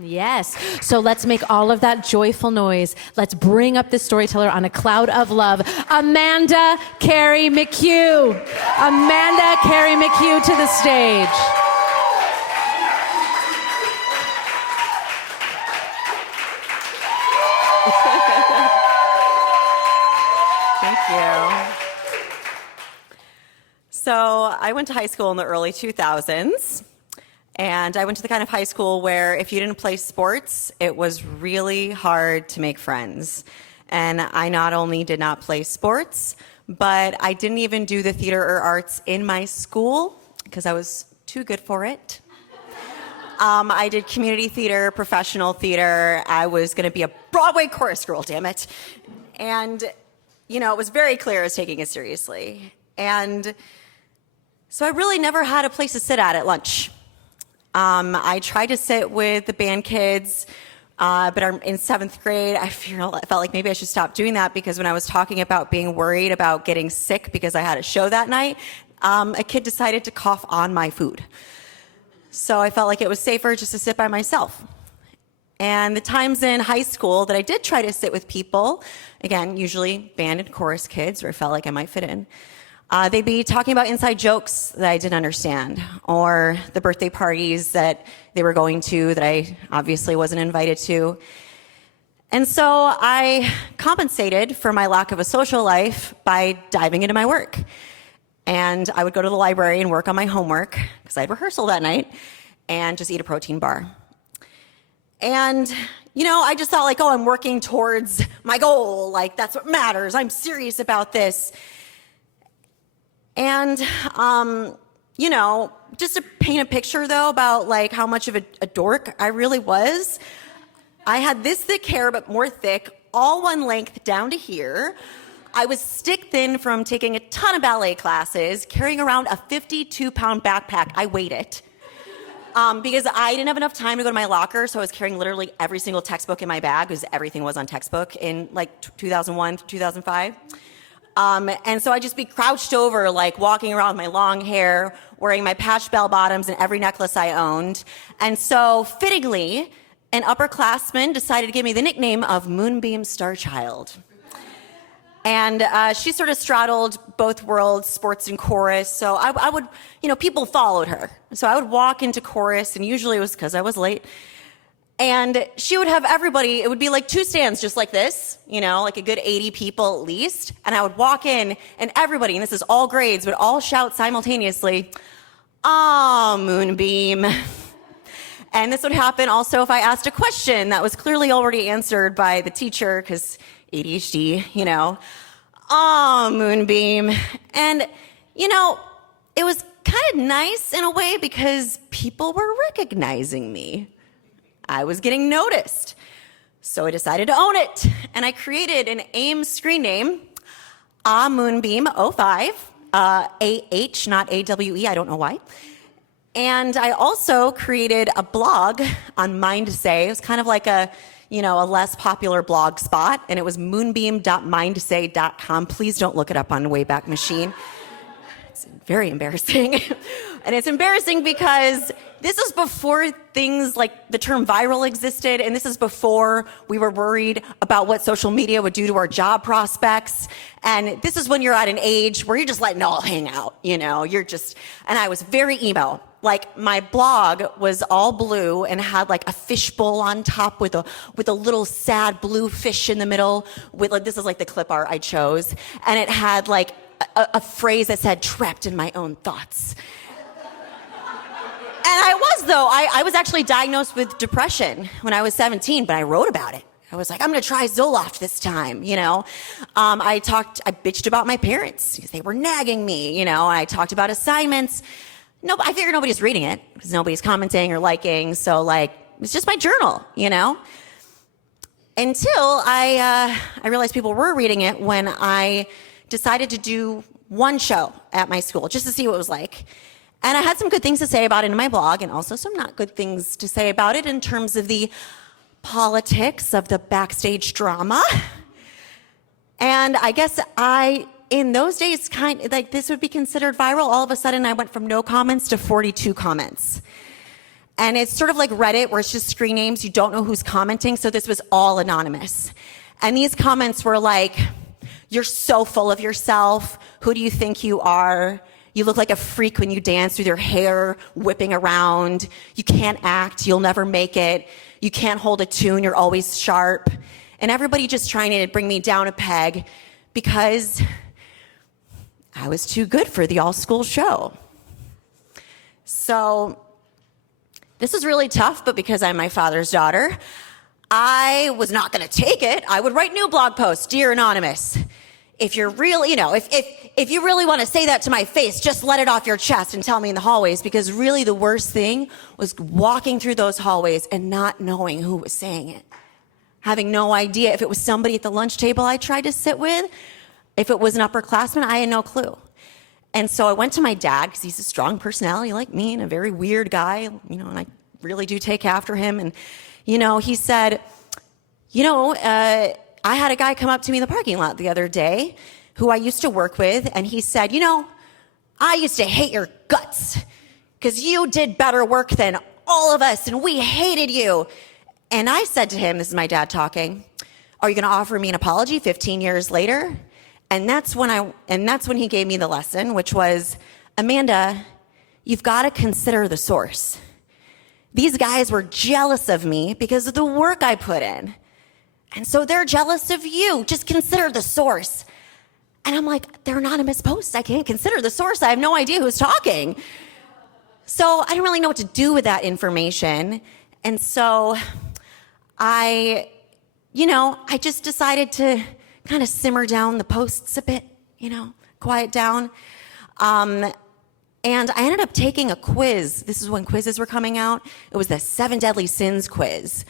Yes. So let's make all of that joyful noise. Let's bring up this storyteller on a cloud of love. Amanda Carey McHugh. Amanda Carey McHugh to the stage. Thank you. So I went to high school in the early 2000s. And I went to the kind of high school where if you didn't play sports, it was really hard to make friends. And I not only did not play sports, but I didn't even do the theater or arts in my school because I was too good for it. I did community theater, professional theater. I was going to be a Broadway chorus girl, damn it. And, it was very clear I was taking it seriously. And so I really never had a place to sit at lunch. I tried to sit with the band kids, but in 7th grade, I felt like maybe I should stop doing that because when I was talking about being worried about getting sick because I had a show that night, a kid decided to cough on my food. So I felt like it was safer just to sit by myself. And the times in high school that I did try to sit with people, again, usually band and chorus kids, where I felt like I might fit in, they'd be talking about inside jokes that I didn't understand, or the birthday parties that they were going to that I obviously wasn't invited to. And so I compensated for my lack of a social life by diving into my work. And I would go to the library and work on my homework, because I had rehearsal that night, and just eat a protein bar. And, I just thought I'm working towards my goal. That's what matters. I'm serious about this. And, just to paint a picture, though, about, how much of a dork I really was, I had this thick hair, but more thick, all one length down to here. I was stick thin from taking a ton of ballet classes, carrying around a 52-pound backpack. I weighed it. Because I didn't have enough time to go to my locker, so I was carrying literally every single textbook in my bag, because everything was on textbook in, 2001, 2005. And so I'd just be crouched over, walking around with my long hair, wearing my patched bell bottoms and every necklace I owned. And so, fittingly, an upperclassman decided to give me the nickname of Moonbeam Starchild. And she sort of straddled both worlds, sports and chorus. So I would, people followed her. So I would walk into chorus, and usually it was because I was late. And she would have everybody, it would be 2 stands just like this, a good 80 people at least. And I would walk in, and everybody, and this is all grades, would all shout simultaneously, "Ah, Moonbeam." And this would happen also if I asked a question that was clearly already answered by the teacher, because ADHD, "Ah, Moonbeam." And, it was kind of nice in a way because people were recognizing me. I was getting noticed. So I decided to own it. And I created an AIM screen name, Moonbeam 05, AH, not AWE, I don't know why. And I also created a blog on Mindsay. It was kind of like a less popular blog spot, and it was moonbeam.mindsay.com. Please don't look it up on Wayback Machine. It's very embarrassing. And it's embarrassing because this is before things like the term viral existed, and this is before we were worried about what social media would do to our job prospects. And this is when you're at an age where you're just letting it all hang out, and I was very emo. My blog was all blue and had a fishbowl on top with a little sad blue fish in the middle. With this is the clip art I chose, and it had a phrase that said "trapped in my own thoughts." And I was actually diagnosed with depression when I was 17, but I wrote about it. I was I'm going to try Zoloft this time, I bitched about my parents because they were nagging me, and I talked about assignments. No, I figured nobody's reading it because nobody's commenting or liking. So it's just my journal, Until I realized people were reading it when I decided to do one show at my school just to see what it was like. And I had some good things to say about it in my blog, and also some not good things to say about it in terms of the politics of the backstage drama. And I guess in those days, this would be considered viral. All of a sudden, I went from no comments to 42 comments. And it's sort of like Reddit, where it's just screen names. You don't know who's commenting, so this was all anonymous. And these comments were like, "You're so full of yourself. Who do you think you are? You look like a freak when you dance with your hair whipping around. You can't act. You'll never make it. You can't hold a tune. You're always sharp." And everybody just trying to bring me down a peg because I was too good for the all-school show. So this was really tough, but because I'm my father's daughter, I was not going to take it. I would write new blog posts. "Dear Anonymous, if you're really, if you really want to say that to my face, just let it off your chest and tell me in the hallways," because really the worst thing was walking through those hallways and not knowing who was saying it. Having no idea if it was somebody at the lunch table I tried to sit with, if it was an upperclassman, I had no clue. And so I went to my dad, because he's a strong personality like me and a very weird guy, and I really do take after him. And, he said, I had a guy come up to me in the parking lot the other day who I used to work with, and he said, "I used to hate your guts because you did better work than all of us, and we hated you." And I said to him, this is my dad talking, "Are you going to offer me an apology 15 years later?" And that's when he gave me the lesson, which was, "Amanda, you've got to consider the source. These guys were jealous of me because of the work I put in. And so they're jealous of you. Just consider the source." And I'm like, they're anonymous posts. I can't consider the source. I have no idea who's talking. So I didn't really know what to do with that information. And so I just decided to kind of simmer down the posts a bit, quiet down. And I ended up taking a quiz. This is when quizzes were coming out. It was the 7 Deadly Sins quiz.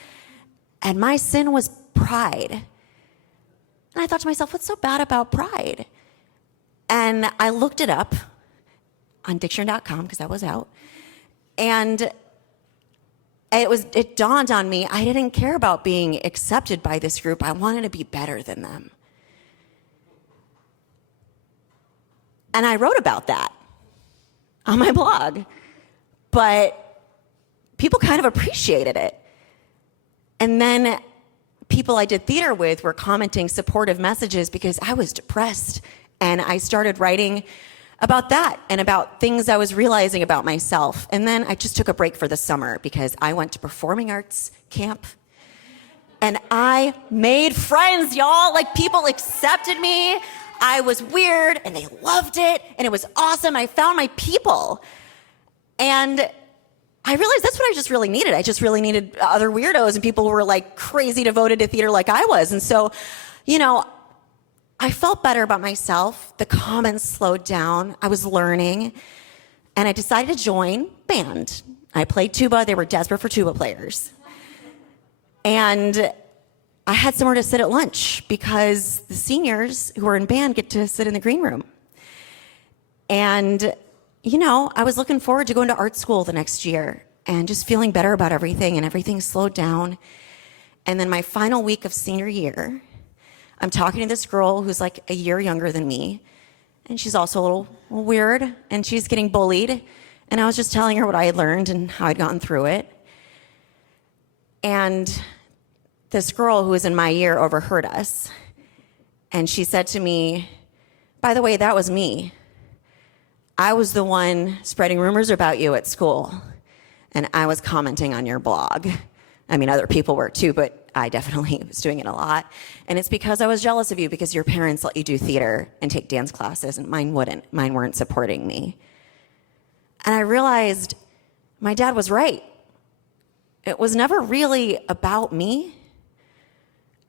And my sin was pride. And I thought to myself, what's so bad about pride? And I looked it up on dictionary.com, because that was out. And it dawned on me, I didn't care about being accepted by this group. I wanted to be better than them. And I wrote about that on my blog. But people kind of appreciated it. And then people I did theater with were commenting supportive messages because I was depressed. And I started writing about that and about things I was realizing about myself. And then I just took a break for the summer because I went to performing arts camp. And I made friends, y'all. Like, people accepted me. I was weird, and they loved it, and it was awesome. I found my people. And I realized that's what I just really needed. I just really needed other weirdos and people who were like crazy devoted to theater like I was. And so, I felt better about myself. The comments slowed down. I was learning. And I decided to join band. I played tuba. They were desperate for tuba players. And I had somewhere to sit at lunch because the seniors who are in band get to sit in the green room. And, I was looking forward to going to art school the next year and just feeling better about everything, and everything slowed down. And then my final week of senior year, I'm talking to this girl who's like a year younger than me, and she's also a little weird, and she's getting bullied. And I was just telling her what I had learned and how I'd gotten through it. And this girl who was in my year overheard us, and she said to me, "By the way, that was me. I was the one spreading rumors about you at school, and I was commenting on your blog. I mean, other people were too, but I definitely was doing it a lot. And it's because I was jealous of you because your parents let you do theater and take dance classes, and mine wouldn't. Mine weren't supporting me." And I realized my dad was right. It was never really about me.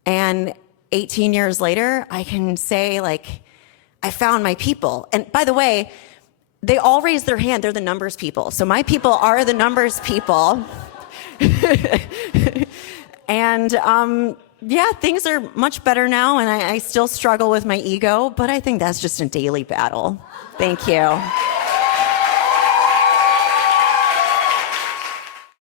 And 18 years later, I can say, I found my people. And by the way, they all raised their hand. They're the numbers people. So my people are the numbers people. And things are much better now, and I still struggle with my ego, but I think that's just a daily battle. Thank you.